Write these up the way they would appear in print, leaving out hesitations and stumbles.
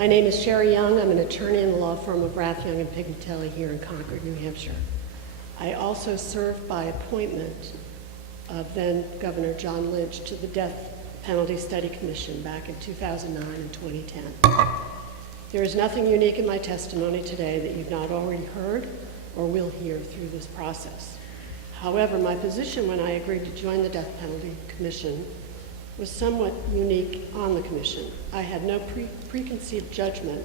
My name is Sherry Young. I'm an attorney in the law firm of Rath, Young & Pigmatelli here in Concord, New Hampshire. I also served by appointment of then Governor John Lynch to the Death Penalty Study Commission back in 2009 and 2010. There is nothing unique in my testimony today that you've not already heard or will hear through this process. However, my position when I agreed to join the Death Penalty Commission was somewhat unique on the commission. I had no preconceived judgment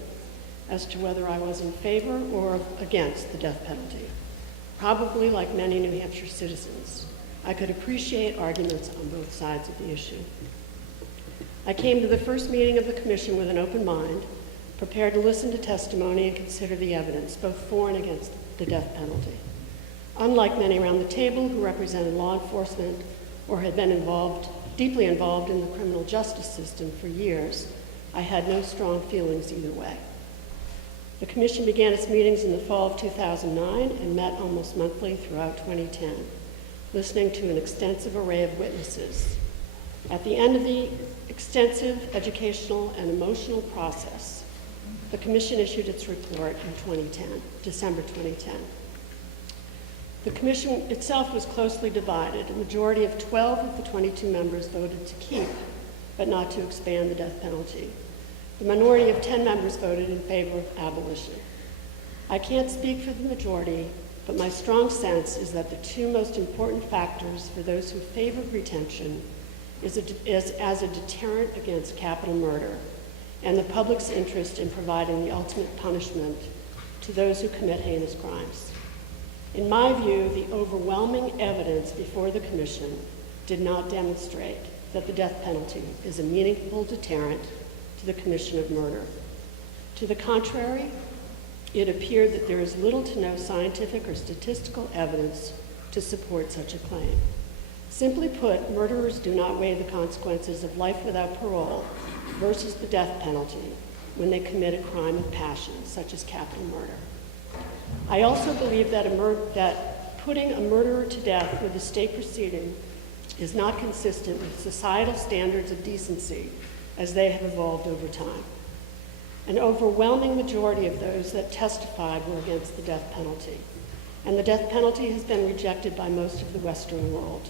as to whether I was in favor or against the death penalty. Probably like many New Hampshire citizens, I could appreciate arguments on both sides of the issue. I came to the first meeting of the commission with an open mind, prepared to listen to testimony and consider the evidence, both for and against the death penalty. Unlike many around the table who represented law enforcement or had been deeply involved in the criminal justice system for years, I had no strong feelings either way. The commission began its meetings in the fall of 2009 and met almost monthly throughout 2010, listening to an extensive array of witnesses. At the end of the extensive educational and emotional process, the commission issued its report in December 2010. The commission itself was closely divided. A majority of 12 of the 22 members voted to keep, but not to expand the death penalty. The minority of 10 members voted in favor of abolition. I can't speak for the majority, but my strong sense is that the two most important factors for those who favored retention is as a deterrent against capital murder and the public's interest in providing the ultimate punishment to those who commit heinous crimes. In my view, the overwhelming evidence before the commission did not demonstrate that the death penalty is a meaningful deterrent to the commission of murder. To the contrary, it appeared that there is little to no scientific or statistical evidence to support such a claim. Simply put, murderers do not weigh the consequences of life without parole versus the death penalty when they commit a crime of passion, such as capital murder. I also believe that putting a murderer to death with a state proceeding is not consistent with societal standards of decency as they have evolved over time. An overwhelming majority of those that testified were against the death penalty, and the death penalty has been rejected by most of the Western world.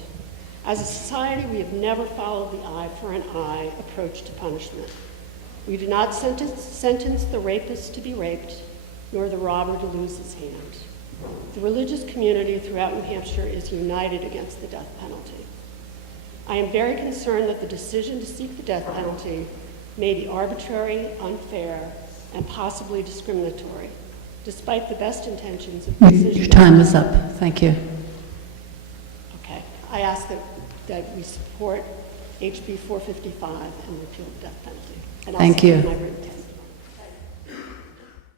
As a society, we have never followed the eye for an eye approach to punishment. We do not sentence the rapist to be raped, nor the robber to lose his hand. The religious community throughout New Hampshire is united against the death penalty. I am very concerned that the decision to seek the death penalty may be arbitrary, unfair, and possibly discriminatory, despite the best intentions of the decision. Your time is up. Thank you. Okay. I ask that we support HB 455 and repeal the death penalty. And Thank you. My written testimony.